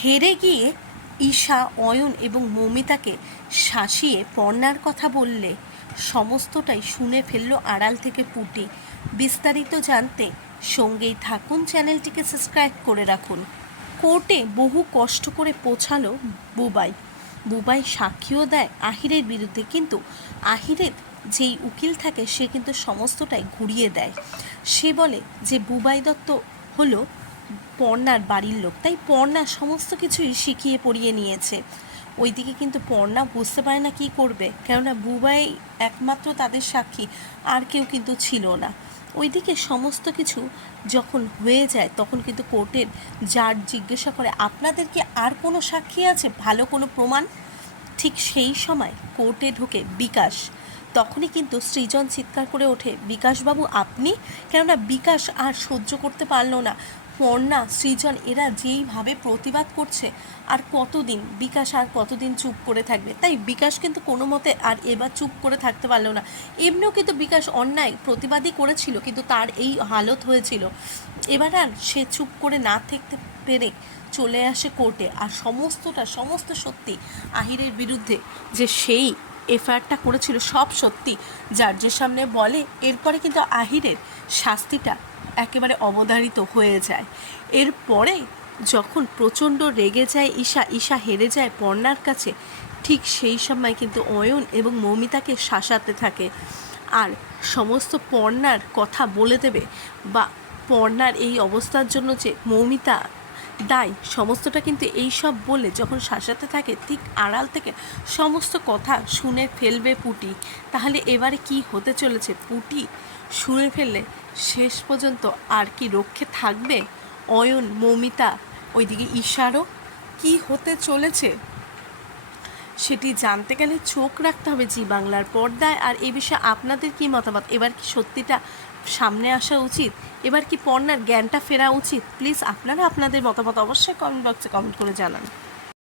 হেরে গিয়ে ঈশা অয়ন এবং মৌমিতাকে শাসিয়ে পর্ণার কথা বললে সমস্তটাই শুনে ফেলল আড়াল থেকে পুটি। বিস্তারিত জানতে সঙ্গেই থাকুন, চ্যানেলটিকে সাবস্ক্রাইব করে রাখুন। কোর্টে বহু কষ্ট করে পৌঁছালো বুবাই। বুবাই সাক্ষীও দেয় আহিরের বিরুদ্ধে, কিন্তু আহিরের যেই উকিল থাকে সে কিন্তু সমস্তটাই ঘুরিয়ে দেয়। সে বলে যে বুবাই দত্ত হলো পর্ণার বাড়ির লোক, তাই পর্ণা সমস্ত কিছুই শিখিয়ে পড়িয়ে নিয়েছে। ওইদিকে কিন্তু পর্ণা বুঝতে পারে না কী করবে, কেননা বুবাই একমাত্র তাদের সাক্ষী, আর কেউ কিন্তু ছিল না। ওইদিকে সমস্ত কিছু যখন হয়ে যায় তখন কিন্তু কোর্টের জাজ জিজ্ঞাসা করে, আপনাদের কি আর কোনো সাক্ষী আছে, ভালো কোনো প্রমাণ? ঠিক সেই সময় কোর্টে ঢোকে বিকাশ। তখনই কিন্তু সৃজন চিৎকার করে ওঠে, বিকাশবাবু আপনি? কেননা বিকাশ আর সহ্য করতে পারল না। পর্ণা, সৃজন এরা যেইভাবে প্রতিবাদ করছে, আর কতদিন বিকাশ আর কতদিন চুপ করে থাকবে? তাই বিকাশ কিন্তু কোনো মতে আর এবার চুপ করে থাকতে পারলো না। এমনিও কিন্তু বিকাশ অন্যায় প্রতিবাদই করেছিল, কিন্তু তার এই হালত হয়েছিল। এবার আর সে চুপ করে না থাকতে পেরে চলে আসে কোর্টে, আর সমস্ত সত্যি আহিরের বিরুদ্ধে যে সেই এফআইআরটা করেছিল সব সত্যি জাজের সামনে বলে। এরপরে কিন্তু আহিরের শাস্তিটা একেবারে অবধারিত হয়ে যায়। এরপরে যখন প্রচণ্ড রেগে যায় ঈশা হেরে যায় পর্ণার কাছে, ঠিক সেই সময় কিন্তু অয়ন এবং মৌমিতাকে শাসাতে থাকে, আর সমস্ত পর্ণার কথা বলে দেবে, বা পর্ণার এই অবস্থার জন্য যে মৌমিতা দায়, সমস্তটা কিন্তু এই সব বলে যখন শাসাতে থাকে, ঠিক আড়াল থেকে সমস্ত কথা শুনে ফেলবে পুটি। তাহলে এবারে কি হতে চলেছে? পুটি শুনে ফেললে শেষ পর্যন্ত আর কি রক্ষে থাকবে অয়ন, মৌমিতা, ওইদিকে ঈশারও কি হতে চলেছে সেটি জানতে গেলে চোখ রাখতে হবে জি বাংলার পর্দায়। আর এই বিষয়ে আপনাদের কি মতামত? এবার কি সত্যিটা সামনে আসা উচিত? এবার কি পর্ণার জ্ঞানটা ফেরা উচিত? প্লিজ আপনারা আপনাদের মতামত অবশ্যই কমেন্ট বক্সে কমেন্ট করে জানান।